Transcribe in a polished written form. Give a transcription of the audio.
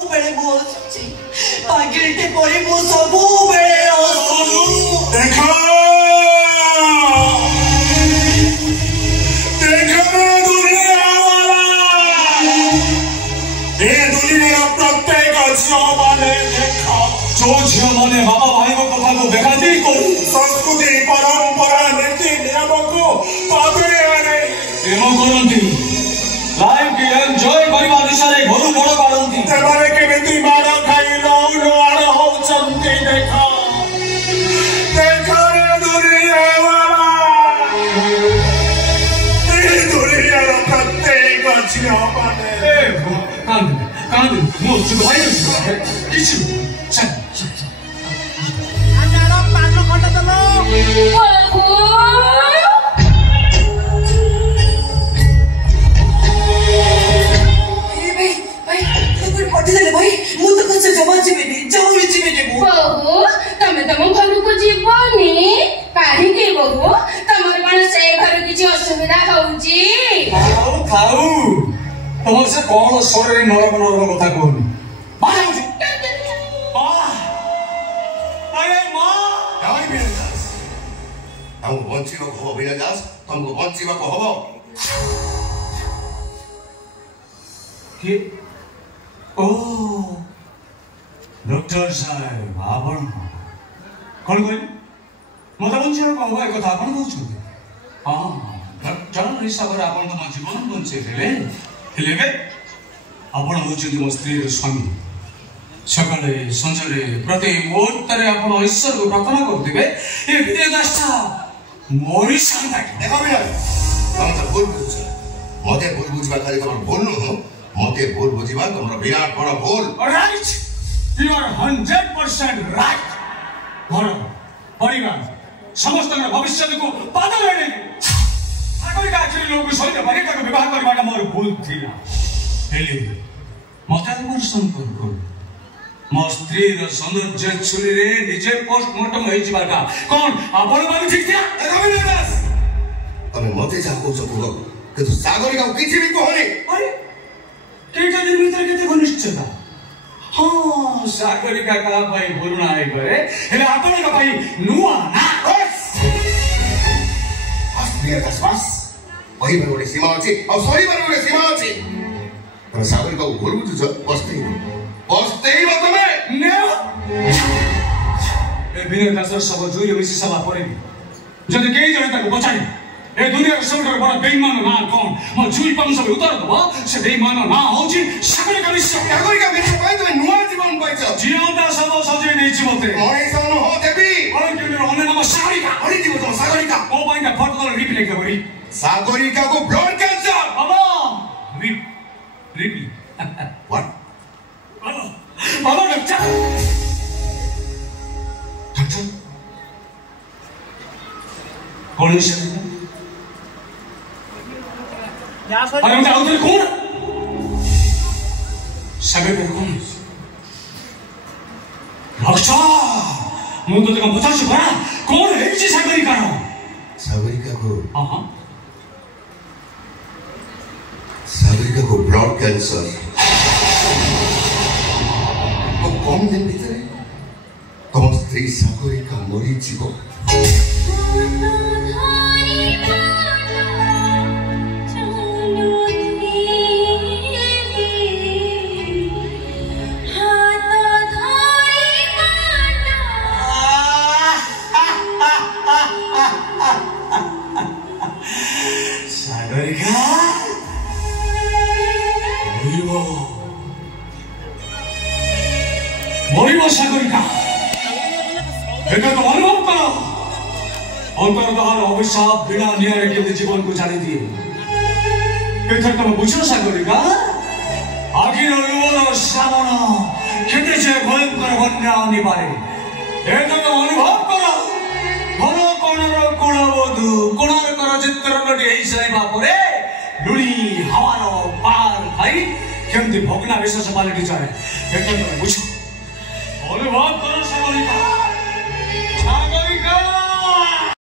बेले मु हसुची पागिलटे परी मु सबु बेले हसुनु देखो दुनिया वाला ए दुनिया प्रत्येक झियो माने देखो जो झियो माने बाबा भाई को कथा को बेखातिर करू संस्कृति परंपरा नीति नियम को पाबरे आने एम करंती लाइफ के एंजॉय करबा दिशारे घरु बड़ बाडंती तेबारे केमिति माड खाई लौन आड़ होचंती देखो देखो रे दुनिया वाला ए दुनिया रो प्रत्येक झियो माने ए कांद मो चुप भाई किछु चल अंधारा पान खंड दलो भाई मु तो कुछ जमा जीवेनी जमा जीवेनी मु बहू तमे तम घर को जीवनी काहे के बहू तमर कोन से घर किछि असुविधा होउची खाऊ तमर से कोन शरीर नरम नरम कथा कहनी मां अरे मां काय बिरदास हम बंची को हो बिरदास तुमको बंची को हो के ओ डॉक्टर साहेब आपण कौन कहले मत बंचर कहबा एक कथा आपण कहछु हां डॉक्टर हिसाब रे आपण तो जीवन बंचे हेले बे आपण होछु मो स्त्री रो स्वामी सकाळे संजरे प्रति मुहूर्त रे आपण ईश्वर को प्रार्थना करदिबे ए विद्यादासटा मोरी शांता देखो बिना हम तो भूल बुझ मते भूल बुझबा खाली तमर भूल न मते भूल बुझिबा तमर विराट बड़ भूल राइट यू आर 100% राइट घर परिवार समस्त भविष्य को पादल हेले आगरी काचरी लोग सहित बालिका को विवाह करबाटा मोर भूल थिला हेले मते दर्शन कर मो स्त्री रो सौंदर्य छुरी रे निजे पोस्टमार्टम होई जिबाटा कोन आपण बाली ठीक थिया रविदास तमे मते जा को चकुग कि तू सागरिका को किछि भी कहले अरे केटा दिन भीतर केते घनिष्ठता हां सागरिका का भाई बोलना है करे हेले आपण का भाई नुआ ना बस अस्त्रिया का श्वास वही में गोटे सीमा अछि और सही में गोटे सीमा अछि तमे सागरिका को भूल बुझ बसते तमे ने ए बिना दासर सब जोई मिसी सभा परे जदि केही जने ताको बचाई ए दुनिया रो सबटा बड़ा बेईमान ना कोन म जुई पंग सब उतर दबो से बेईमान ना होची सागरिका विश्व सागरिका विश्व पाई तमे नुआ जीवन पाइछ जीवनटा सब सजै नै छि मते मरे सन हो देबी और केनो होने नम सागरिका हरि जीव तो सागरिका ओ बाइंदा फटबल रिप्ले के बरी सागरिका को blood cancer Baba replay what Baba doctor कौन है अरे मुझे आउट कौन सागर पे कौन अच्छा मुझे तो तुम बता चुका कौन है जी सागरिका को हाँ सागरिका को ब्लड कैंसर तो कौन दिन भीतर तुम स्त्री सागरिका मरी जीव सागरिका एटा तो अनुभव करो अंतर्दहर अभिशाप बिना न्याय के जीवन को जाने दिए एथर तुम बुझो सागरिका आगिर लुवर श्रावण केते जे भयंकर बन्या आनी पारे एटा तो अनुभव करो भलो कोणर कोणबधु कोणार्कर चित्रपट एई साइबा परे लुणी हवारो पार खाई केमती भोगना विशेष पालटी जाए एटा तो बुझो अनुभव करो